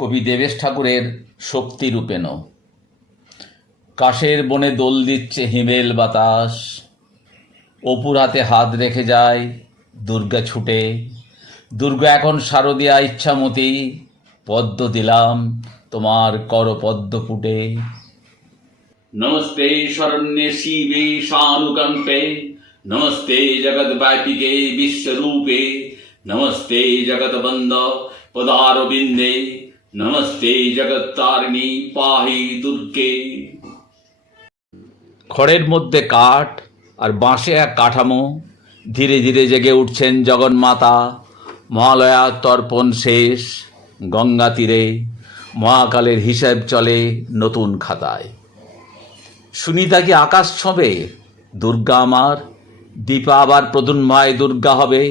কবি দেবেশ ঠাকুরের শক্তিরূপেণ। কাশের বনে দোল দিচ্ছে হিমেল বাতাস, অপুর হাতে হাত রেখে যায় দুর্গা ছুটে। দুর্গা এখন শারদিয়া ইচ্ছামতি, পদ্ম দিলাম তোমার কর পদ্ম পুটে। নমস্তে শরণ্যে শিবে শানুকম্পে, নমস্তে জগদ্ব্যাপিকে বিশ্বরূপে, নমস্তে জগৎবন্দ পদারবিন্দে, নমস্তে জগত্তারিণী পাহি দুর্গে। খড়ের মধ্যে কাঠ আর বাঁশে এক কাঠামো, ধীরে ধীরে জেগে উঠছেন জগন্মাতা। মহালয়া তর্পণ শেষ, গঙ্গা তীরে মহাকালের হিসেব চলে নতুন খাতায়। সুনিতা কি আকাশ ছোঁবে? দুর্গা আমার দীপা আবার প্রদুন্মায় দুর্গা হবে।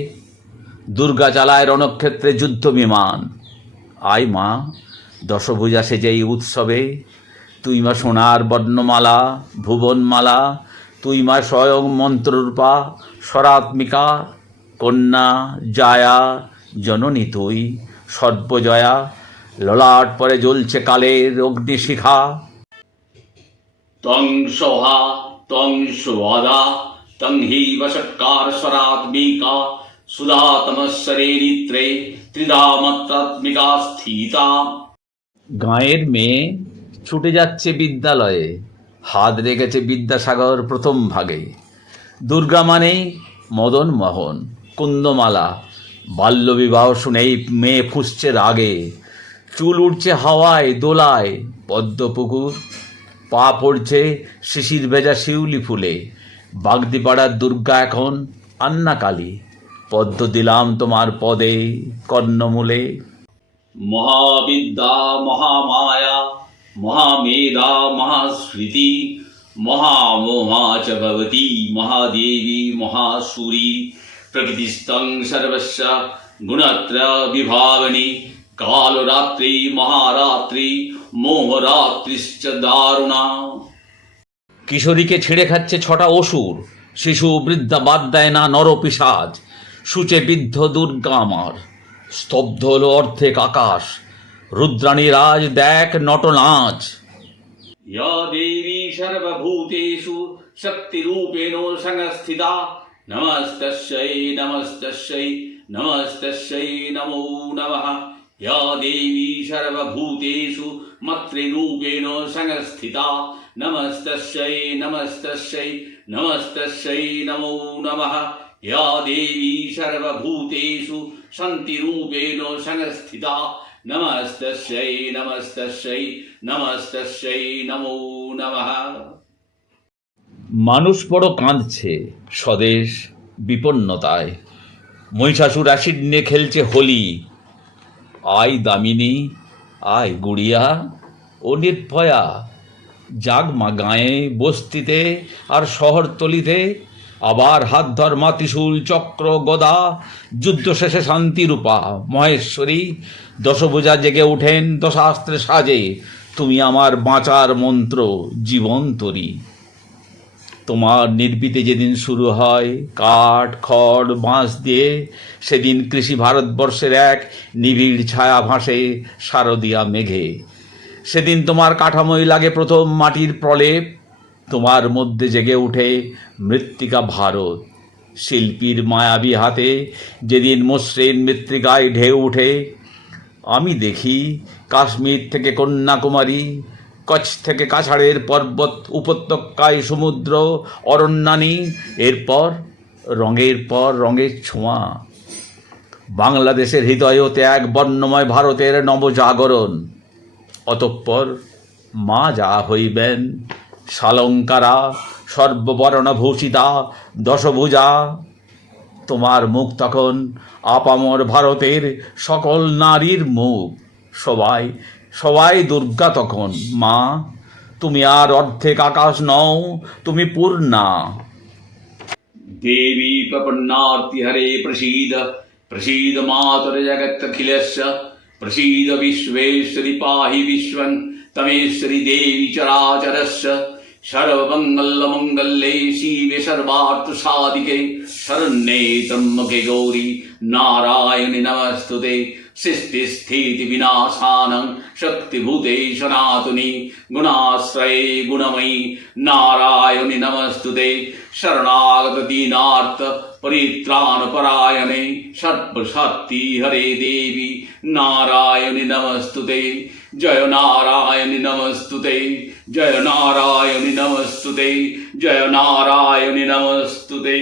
দুর্গা চালায় রণক্ষেত্রে যুদ্ধ বিমান। আয় মা দশভুজা সেজেই উৎসবে, তুই মা সোনার বর্ণমালা ভুবনমালা, তুই মা স্বয়ং মন্ত্ররূপা স্বরাত্মিকা, কন্যা জায়া জননী তুই সর্বজয়া। ললাট পরে জ্বলছে কালের অগ্নিশিখা। তং সোহা তং সোয়াদা তং হি বষৎকার স্বরাত্মিকা, সুধা তমস্বরে নিত্রে ত্রিধা মাত্রাত্মিকা স্থিতা। গাঁয়ের মেয়ে ছুটে যাচ্ছে বিদ্যালয়ে, হাত রেখেছে বিদ্যাসাগর প্রথম ভাগে। দুর্গা মানেই মদন মোহন কুন্দমালা, বাল্যবিবাহ শুনেই মেয়ে ফুঁসছে রাগে। চুল উঠছে হাওয়ায় দোলায় পদ্মপুকুর, পা পড়ছে শিশির ভেজা শিউলি ফুলে। বাগদিপাড়ার দুর্গা এখন আন্নাকালী, পদ্ম দিলাম তোমার পদে কর্ণমূলে। মহাবিদ্যা মহামায়া মহামেধা মহাস্মৃতি, মহামোহা চ ভবতি মহাদেবী মহাসুরি। প্রকৃতিস্তং সর্বস্য গুণত্র বিভাবনি, কালরাত্রি মহারাত্রি মোহরাত্রিশ্চ দারুণা। কিশোরীকে ছিঁড়ে খাচ্ছে ছটা অসুর, শিশু বৃদ্ধা বাদ দেয় না নরপিশাচ। সূচে বিদ্ধ দুর্গা আমার, স্তব্ধ হলো অর্ধেক আকাশ। রুদ্রাণী রাজ দেখ নটনাচ। ইয়া দেবী সর্বভূতেষু শক্তিরূপেণ সংস্থিতা, নমস্তস্যৈ নমস্তস্যৈ নমস্তস্যৈ নমো নমঃ। ইয়া দেবী সর্বভূতেষু মাতৃরূপেণ সংস্থিতা, নমস্তস্যৈ নমস্তস্যৈ নমস্তস্যৈ নমো নমঃ। ইয়া দেবী সর্বভূতেষু শান্তিরূপেণ সংস্থিতা, নমস্তস্যৈ নমস্তস্যৈ নমস্তস্যৈ নমো নমঃ। মানুষ বড় কাঁদছে স্বদেশ বিপন্নতায়। মহিষাসুর অ্যাসিড নিয়ে খেলছে হোলি। আয় দামিনী আয় গুড়িয়া ও নির্ভয়া, জাগ মা গাঁয়ে বস্তিতে আর শহরতলিতে। আবার হাত ধর মা ত্রিশূল চক্র গদা, যুদ্ধ শেষে শান্তিরূপা মহেশ্বরী। দশভুজা জেগে ওঠেন দশাস্ত্রে সাজে, তুমি আমার বাঁচার মন্ত্র জীবন তরী। তোমার নির্বিতে যেদিন শুরু হয় কাঠ খড় বাঁশ দিয়ে, সেদিন কৃষি ভারতবর্ষের এক নিবিড় ছায়া ভাসে শারদিয়া মেঘে। সেদিন তোমার কাঠামোই লাগে প্রথম মাটির প্রলেপ, তোমার মধ্যে জেগে ওঠে মৃত্তিকা ভারত। শিল্পীর মায়াবী হাতে যেদিন মসৃণ মৃত্তিকায় ঢেউ ওঠে, আমি দেখি কাশ্মীর থেকে কন্যাকুমারী, কচ্ছ থেকে কাছাড়ের পর্বত উপত্যকায় সমুদ্র অরণ্যানী, এরপর রঙের পর রঙের ছোঁয়া। বাংলাদেশের হৃদয় হতে এক বর্ণময় ভারতের নবজাগরণ। অতঃপর মা যা হইবেন শালঙ্কারা সর্ববর্ণভূষিতা দশভুজা। তোমার মুখ তখন আপামর ভারতের সকল নারীর মুখ। সবাই সবাই দুর্গা তখন। মা তুমি আর অর্ধেক আকাশ নও, তুমি পূর্ণা। দেবী প্রপন্নার্তি হরে প্রসীদ, প্রসীদ মাতর জগৎখিলস্য, প্রসীদ বিশ্বেশ্বরি পাহি বিশ্বং তমেশ্বরি দেবী চরাচরস্য। सर्वमंगलमंगल्ये शिवे सर्वार्थसाधिके, शरण्ये त्र्यंबके गौरी नारायणि नमस्तुते। सृष्टिस्थिति विनाशानं शक्तिभूते सनातनी गुणाश्रये गुणमयी नारायणि नमस्तुते शरणागत दीनार्थ परित्राण परायणे सर्वशक्ति हरे देवी नारायणि नमस्तुते जय नारायणि नमस्तुते जय नारायणि नमस्तुते जय नारायणि नमस्तुते।